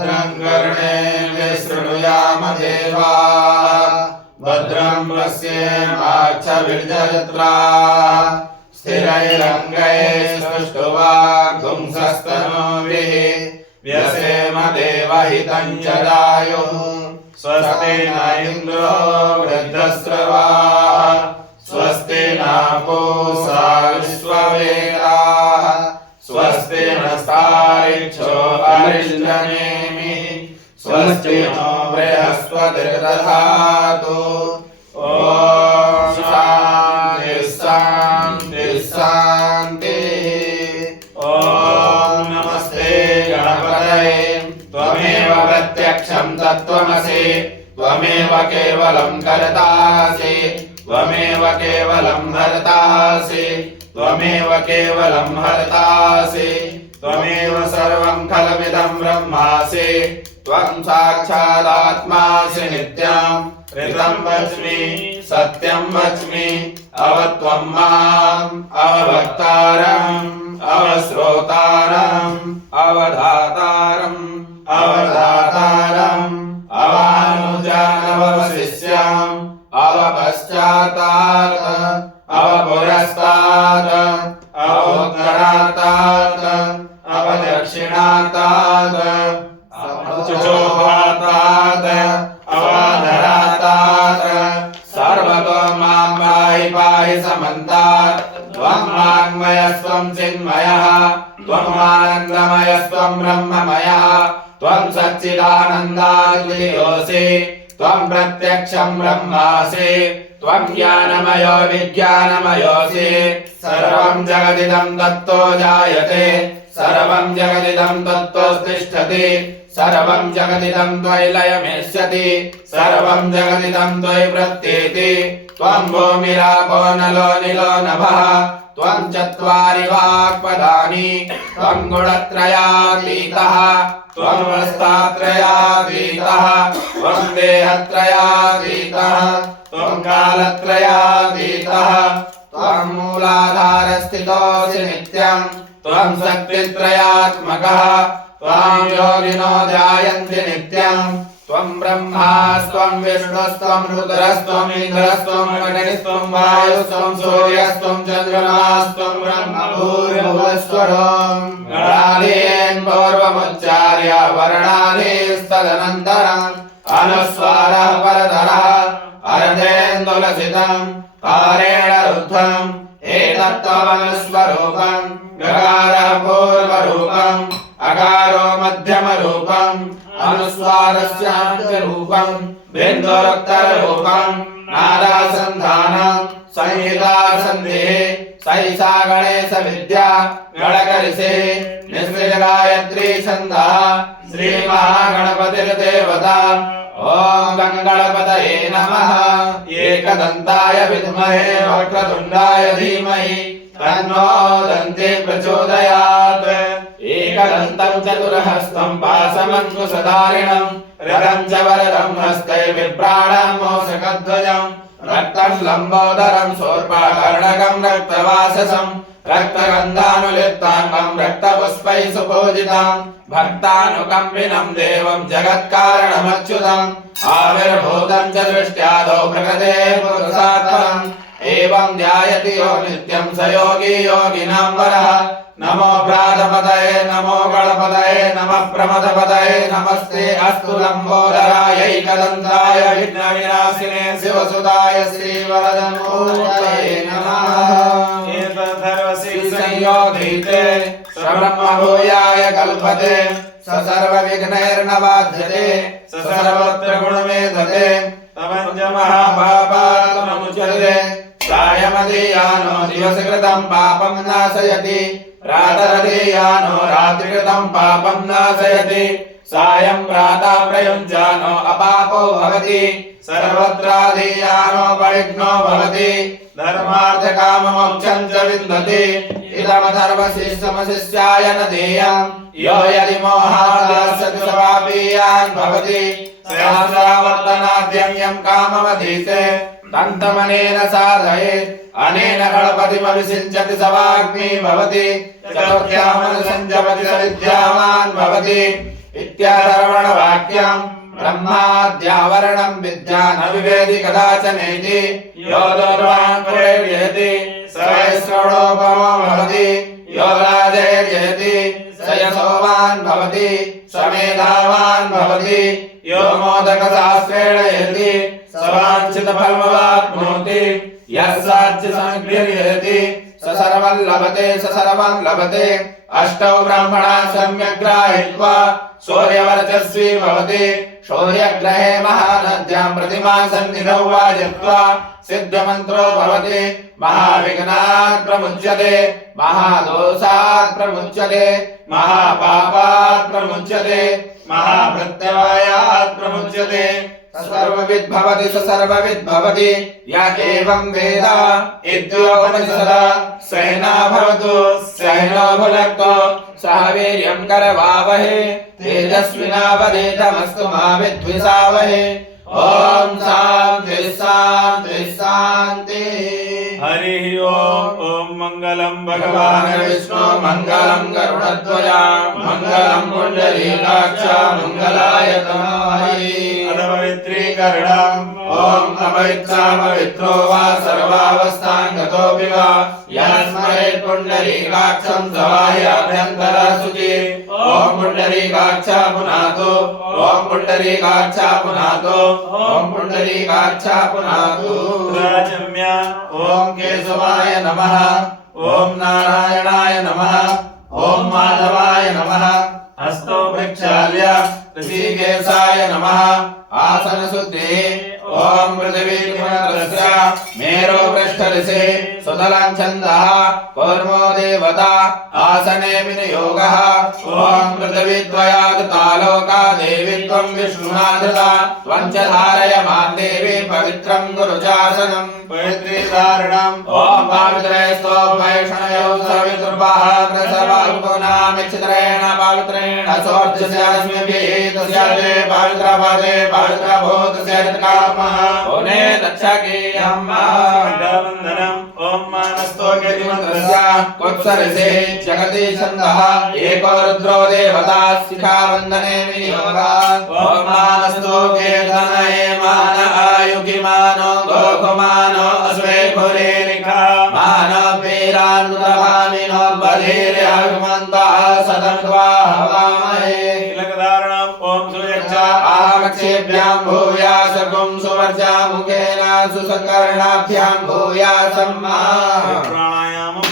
भद्रं कर्णेभिः शृणुयाम देवाः भद्रं पश्येमाक्षभिर्जयत्राः स्थिरैरङ्गैः सुष्ठुवागुंसस्तनूभिः व्यसेम देवहितं जदायुः स्वस्ति न इन्द्रो वृद्धश्रवाः स्वस्ति न पूषा विश्ववेदाः स्वस्ति नस्तारिक्षो अरिष्टनेमिः स्वस्ति नो बृहस्पतिर्दधातु ॐ शान्ति शान्ति शान्तिः। ॐ नमस्ते गणपतये त्वमेव प्रत्यक्षं तत्त्वमसि त्वमेव केवलं कर्तासि त्वमेव केवलं भर्तासि त्वमेव केवलं हर्तासि त्वमेव सर्वं खलमिदं ब्रह्मासि त्वं साक्षादात्मासि नित्यं ऋतं वच्मि सत्यं वच्मि अवत्वं माम् अवभक्तारम् अवश्रोतारम् अवधातारम् अवधातारम् अवानुजानवशिष्याम् अवपश्चातात् अवपुरस्तात् अवोत्तरात् अवदक्षिणात् अवचोभातात् अवाधरातात् सर्वतो मां पाहि पाहि समन्तात् त्वं वाङ्मयस्त्वं चिन्मयः त्वम् आनन्दमयस्त्वं ब्रह्ममयः त्वं सच्चिदानन्दाद्वितीयोऽसि त्वं प्रत्यक्षं ब्रह्मासि त्वं ज्ञानमयो विज्ञानमयोऽसि सर्वं जगदिदं तत्तो जायते सर्वं जगदिदं तत्तोत्तिष्ठति सर्वं जगदिदं त्वयि लयमेष्यति सर्वं जगदिदं त्वयि प्रत्येति त्वं भूमिरापो नलो निलो नभः त्वं चत्वारि वाक्पदानि त्वं गुणत्रयातीतः त्वं अवस्थात्रयातीतः त्वं देहत्रयातीतः त्वं कालत्रयातीतः त्वं मूलाधारस्थितोऽसि नित्यं त्वं शक्तित्रयात्मकः त्वां योगिनो ध्यायन्ति नित्यं त्वं ब्रह्मास्त्वं विष्णुस्त्वं रुद्रस्त्वं इन्द्रस्त्वं अग्निस्त्वं वायुस्त्वं सूर्यस्त्वं चन्द्रमास्त्वं ब्रह्मभूर्भुवस्वरं गणादीन् पूर्वमुच्चार्य वर्णादीस्तदनन्तरम् अनुस्वारः परतरः अर्धेन्दुलसितं पारेण रुद्धम् एतत्त्वमनुस्वरूपं गकारः पूर्वरूपम् अकारो मध्यमरूपम् अनुस्वारस्यान्त्यरूपम् बिन्दुरुत्तररूपम् नादासन्धानम् संहितासन्धिः सैषा गणेश विद्या गणकरिषे निःसृजगायत्री छन्दः श्रीमहागणपतिर्देवता ॐ गणपतये नमः एकदन्ताय विद्महे वक्रतुण्डाय धीमहि तन्नो दन्ते प्रचोदयात् एकदन्तं चतुर्हस्तं पाशमङ्कुशधारिणं रथं च वरदं हस्ते बिभ्राणं मूषकध्वजं रक्तं लम्बोदरं शूर्पकर्णकं रक्तवाससं रक्तगन्धानुलिप्ताङ्गं रक्तपुष्पैः सुपूजितं भक्तानुकम्पिनं देवं जगत्कारणमच्युतम् आविर्भूतं च दृष्ट्यादौ प्रकृते पुरुषात्मनम् एवं ध्यायति यो नित्यं स योगी योगिनां वरः नमो प्रातपतये नमो गणपतये नमः प्रमथपतये नमस्ते अस्तु लम्बोदरायैकदन्ताय विघ्नविनाशिने शिवसुताय श्रीवरदमूर्तये नमः एतद्धर्वसिद्धिसंयोगीते सब्रह्मभूयाय कल्पते स सर्वविघ्नैर्न बाध्यते स सर्वत्र गुणमेधते तमञ्जमहापापात्ममुच्यते सायमदीयानो दिवसकृतं पापं नाशयति प्रातरदीयानो रात्रिकृतं पापं नाशयति सायं प्रातः प्रयुञ्जानो अपापो भवति सर्वत्रादीयानो परिघ्नो भवति धर्मार्थकाममोक्षं च विन्दति इदमधर्मशिष्यमशिष्याय न देयं यो यदि मोहादास्यति स पापीयान् भवति सहस्रावर्तनाद्यं यं काममधीते तन्तमनेन साधयेत् अनेन गणपतिमभिषिञ्चति स वाग्मी भवति चतुर्थ्यामनुसञ्जपति स विद्यावान् भवति इत्यादर्वणवाक्यम् ब्रह्माद्यावरणं विद्या न विवेदि कदाचनेति यो दूर्वान् पुरेर्येति स वैश्रवणोपमो भवति यो राजैर्येति स यशोवान् भवति स मेधावान् भवति यो मोदकशास्त्रेण यति स वाञ्छितफलमवाप्नोति यः साध्यसमग्निर्यति स सर्वं लभते अष्टौ ब्राह्मणान् सम्यक् ग्राहीत्वा सूर्यवर्चस्वी भवति शौर्यग्रहे महानद्यां प्रतिमासन्निधौ वाजित्वा सिद्धमन्त्रो भवति महाविघ्नात् प्रमुच्यते महादोषात् प्रमुच्यते महापापात् प्रमुच्यते महाप्रत्यवायात् प्रमुच्यते सर्वविद् भवति स सर्वविद् भवति या एवं वेद इत्योपनिषदा सहना भवतु सहनो भुनक्तु सह वीर्यं करवावहे तेजस्विनावधीतमस्तु मा विद्विषावहे ओम शांति शांति शांति। हरि ओम मंगलम भगवान विष्णु मंगलम गरुड़ध्वजा मंगलम पुंडरीकाक्ष मंगलाय तमाहि पवित्रीकरणम् ओम पवित्रो वा सर्वावस्थांगतोऽपि वा यस्मरेत् पुंडरीकाक्षं सवाहि अभ्यन्तरशुचि ओम पुंडरीकाक्ष पुनातो ओम पुंडरीकाक्ष पुनातो ओम पुंडरीकाक्ष पुनातो। राजम्य ओम केशवाय नमः ओम नारायणाय नमः ओम माधवाय नमः हस्तो प्रक्षाल्य ऋषिकेशाय नमः आसन शुद्धि ओम पृथिवी मेरो पृष्ठ ऋषि सुतलं छन्दः कूर्मो देवता आसने विनियोगः ओम पृथिवी द्वयादृतालोका देवी त्वं विष्णुना धृता त्वं च धारयमां देवी पवित्रं गुरुचासनं पवित्रीकरणम् ओम पवित्रेस्तो वैष्णयो सवितृपः प्रसवाल्पनामिच्छित्रेण पवित्रेण सोर्जस्यास्मिभिः तस्यार्थे पवित्रपदे पवित्रभूतस्य ऋतकामः पुने दक्षकेयं वन्दनम् ओम मानस्तो मंत्रस्य कुत्सरिषे जगति छन्दः एको रुद्रो देवता शिखावन्दने विनियोगः ओम मानस्तो केतनये मान आयुगिमानो गोकुमानो अस्वे पुरेरिखा मानो वीरानुतभामिनो बधिर्यगमन्तः सदन्त्वा हवामहे। तिलकधारणम् ओम सुयक्षा आमक्षेभ्यां भूयासगुं सुवर्चा मुखेन सुसकर्णाभ्यां भूयासं प्राणायामम्